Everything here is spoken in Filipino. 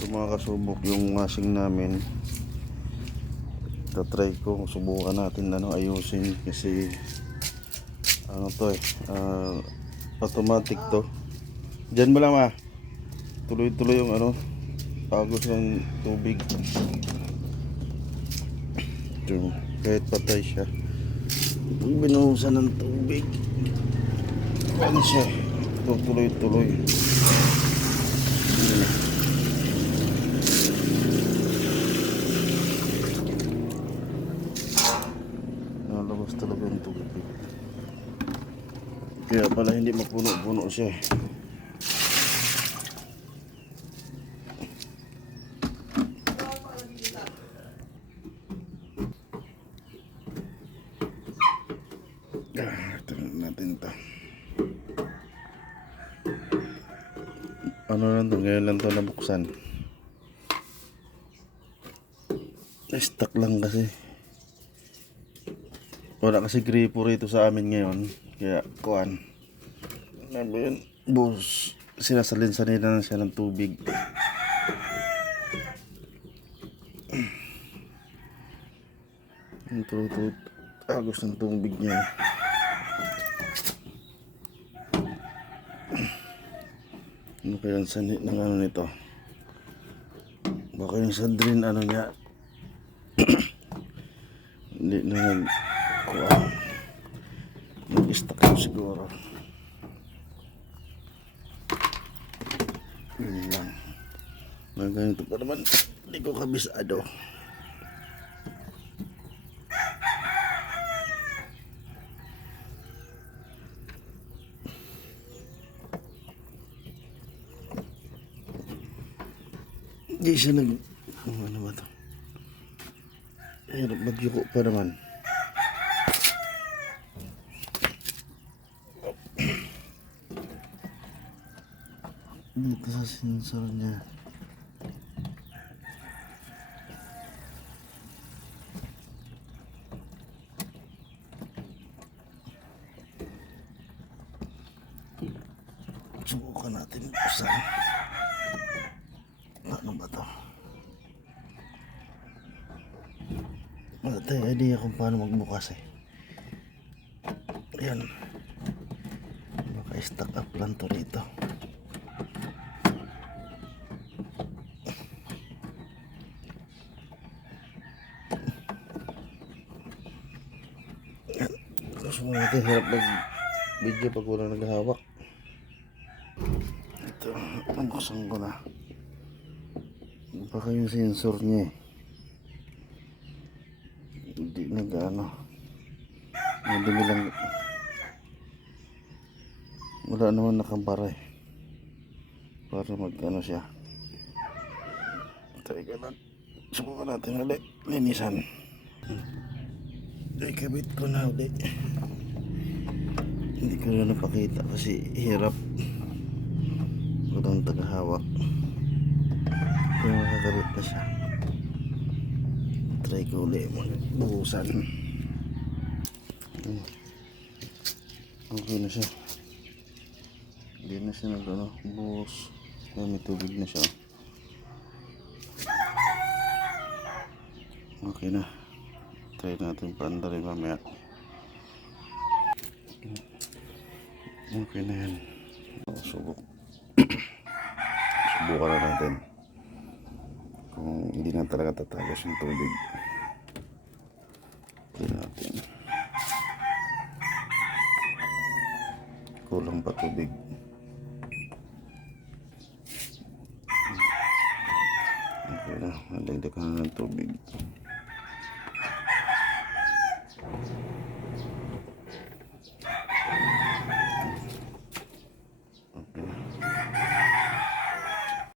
Ito mga kasubok yung washing namin. Tatry ko, subukan natin ayusin kasi to automatic to. Diyan mo lang tuloy-tuloy yung agos ng tubig. Ito, kahit patay siya, binuhusan ng tubig, ano siya, tuloy-tuloy. Nalabas talaga yung tubig. Kaya pala hindi mapuno-puno siya. Tingnan natin ito. Ngayon lang ito nabuksan. Stuck lang kasi. Wala kasi gripo rito sa amin ngayon. Kaya bus, sinasalin-salina na siya ng tubig. Ito, agos ng tubig niya. Ano kaya ang sanit ng nito? Baka yung sandrin niya hindi na nag-stuck yun siguro. Yun lang. Ganito pa naman, hindi ko kabisado. Hindi siya ano ba ito? Magyuko pa naman. Dito sa sensor niya. Subukan natin buksan. Ano ba ito? Wala tayong idea kung paano magbukas Ayan. Naka-stack up lang to rito. Ayan. Gusto mo natin hirap mag-video pag walang naghahawak. Ito, buksan ko na. Baka yung sensor niya hindi madumi lang. Wala naman nakabara para siya. Try ka lang, subukan natin ulit linisan. Kabit ko na ulit. Hindi ko na napakita kasi hirap, walang tagahawak. Kaya makakabit na siya. Try ko ulit magbuhusan. Okay na siya. Hindi na siya buhos. May tubig na siya. Okay na. Try natin paandarin mamaya. Okay na yan. Subukan na natin kung hindi na talaga tatagos yung tubig. Try natin. Kulang pa tubig. Okay na, nalagdagan na ng tubig.